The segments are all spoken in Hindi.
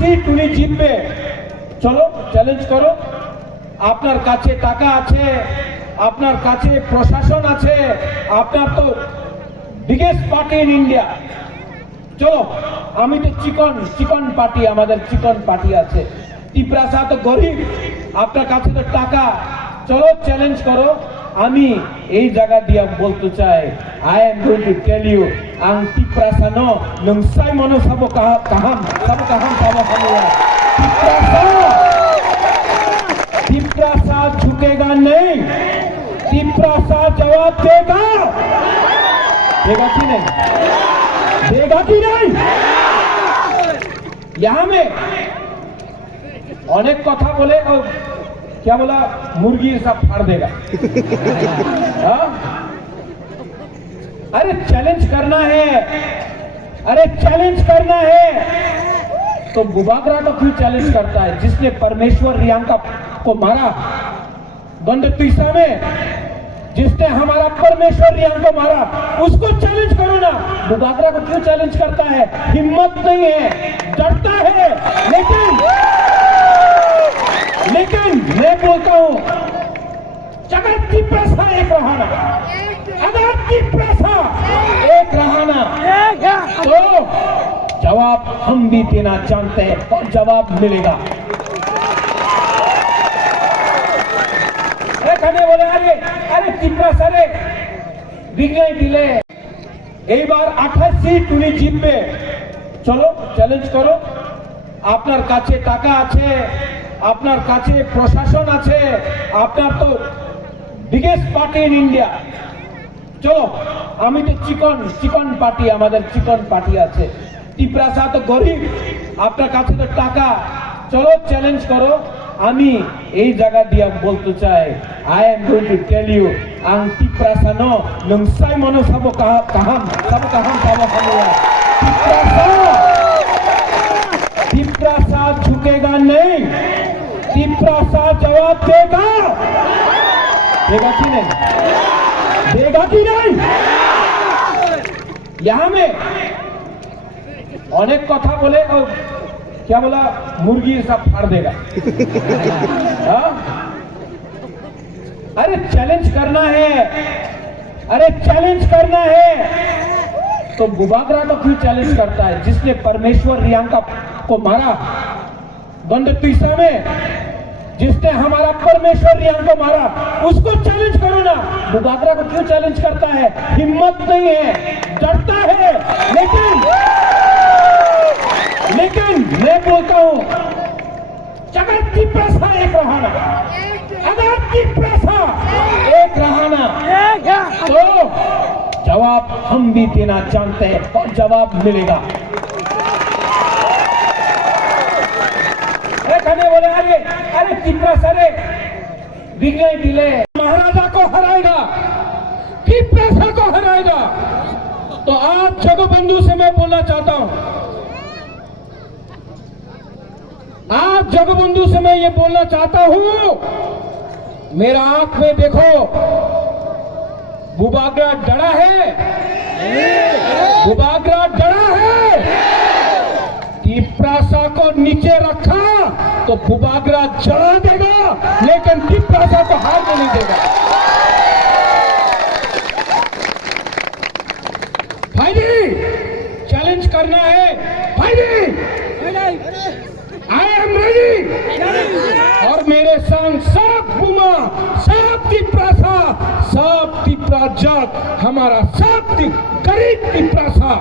সিট উনি জিতবে। চলো চ্যালেঞ্জ করো। আপনার কাছে টাকা আছে, আপনার কাছে প্রশাসন আছে, আপনার তো বিগেস্ট পার্টি ইন ইন্ডিয়া। চলো, আমি তো চিকন পার্টি, আমাদের চিকন পার্টি আছে। টিপ্রাসা তো গরিব, আপনার কাছে তো টাকা। চলো চ্যালেঞ্জ করো। আমি এই জায়গা দিয়ে বলতে চাই, I am going to tell you, আং টিপ্রাসা নো নংসাই মনো সাবো কাহাম সাবো হামলা। टिप्रासा झुकेगा नहीं, टिप्रासा जवाब देगा। देगा कि नहीं? देगा कि नहीं? यहाँ में अनेक कथा बोले और क्या बोला, मुर्गी सब फाड़ देगा। अरे चैलेंज करना है, अरे चैलेंज करना है। तो बुबागरा को क्यों चैलेंज करता है? जिसने परमेश्वर रियांका को मारा गंड तीसा में, जिसने हमारा परमेश्वर रियांका को मारा, उसको चैलेंज करो ना। बुबागरा को क्यों चैलेंज करता है? हिम्मत नहीं है, डरता है। लेकिन मैं बोलता हूं, अगर टिप्रासा एक रहाना, अगर टिप्रासा एक रहाना, तो जवाब हम भी देना चाहते हैं और जवाब मिलेगा। बोले अरे टिप्रासा रे विजय दिले, এই বার 28 সিট উনি জিতবে। চলো চ্যালেঞ্জ করো। আপনার কাছে টাকা আছে, আপনার কাছে প্রশাসন আছে, আপনার তো বিগেস্ট পার্টি ইন ইন্ডিয়া। চলো, আমি তো চিকন পার্টি, আমাদের চিকন পার্টি আছে। টিপ্রাসা তো গরিব, আপনার কাছে তো টাকা। চলো চ্যালেঞ্জ করো। আমি এই জায়গা দিয়ে বলতে চাই, I am going to tell you, আং টিপ্রাসা নো নংসাই মনো সাবো কাহাম সাবো হামলা। टिप्रासा झुकेगा नहीं, टिप्रासा जवाब देगा। देगा कि नहीं? देगा कि नहीं? यहाँ में अनेक कथा बोले और क्या बोला, मुर्गी सब फाड़ देगा। अरे चैलेंज करना है, अरे चैलेंज करना है। तो बुबागरा को क्यों चैलेंज करता है? जिसने परमेश्वर रियांका को मारा गंड तीसा में, जिसने हमारा परमेश्वर रियांका को मारा, उसको चैलेंज करो ना। बुबागरा को क्यों चैलेंज करता है? हिम्मत नहीं है, डरता है। लेकिन मैं बोलता हूं, अगर टिप्रासा एक रहाना, अगर टिप्रासा एक रहाना, तो जवाब हम भी देना चाहते हैं और जवाब मिलेगा। बोले अरे टिप्रासा रे विजय दिले, महाराजा को हराएगा, टिप्रासा को हराएगा। तो आज जगबंधु से मैं बोलना चाहता हूं, आज जगबंधु से मैं ये बोलना चाहता हूं, मेरा आंख में देखो, बुबागरा डरा है, बुबागरा डरा है। टिप्रासा को नीचे रखा तो बुबागरा जला देगा, लेकिन टिप्रासा को हार नहीं देगा। भाई जी चैलेंज करना है, भाई जी आई एम रेडी। और मेरे संग सब बुमा, सब टिप्रासा, सब टिप्राजक, हमारा सब गरीब टिप्रासा,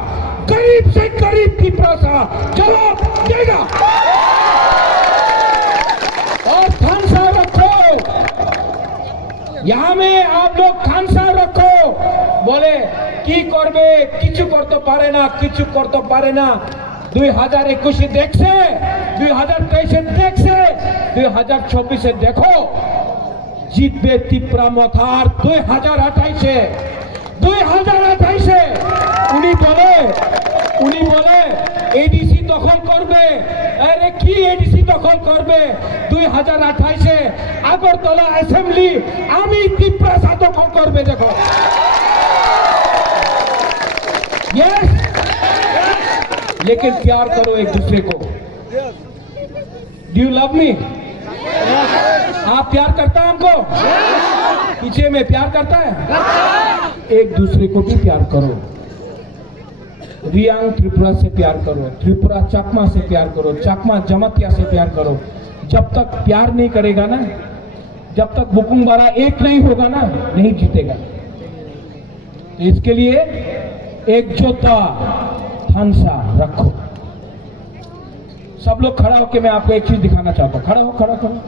गरीब से गरीब टिप्रासा जवाब देगा। और खानसा रखो, यहाँ में आप लोग खानसा रखो। बोले की करबे, किछु करते पारे ना, किछु करते पारे ना। 2021 देखছে, 2023 দেখছে, 2024 দেখো জিতবে টিপ্রা মথার। 2028 উনি বলে এডিসি দখল করবে। আরে কি এডিসি দখল করবে? 2028 আগরতলা অ্যাসেম্বলি আমি টিপ্রাসা দখল করবে। দেখো यस, लेकिन प्यार करो एक दूसरे को। Do you love me? आप प्यार करता है हमको? पीछे में प्यार करता है? एक दूसरे को भी प्यार करो। रियांग त्रिपुरा से प्यार करो, त्रिपुरा चकमा से प्यार करो, चकमा जमातिया से प्यार करो। जब तक प्यार नहीं करेगा ना, जब तक बुकुंबारा एक नहीं होगा ना, नहीं जीतेगा। इसके लिए एकजुटता हंसा रखो। सब लोग खड़ा होकर मैं आपको एक चीज दिखाना चाहता हूं। खड़ा हो, खड़ा करो।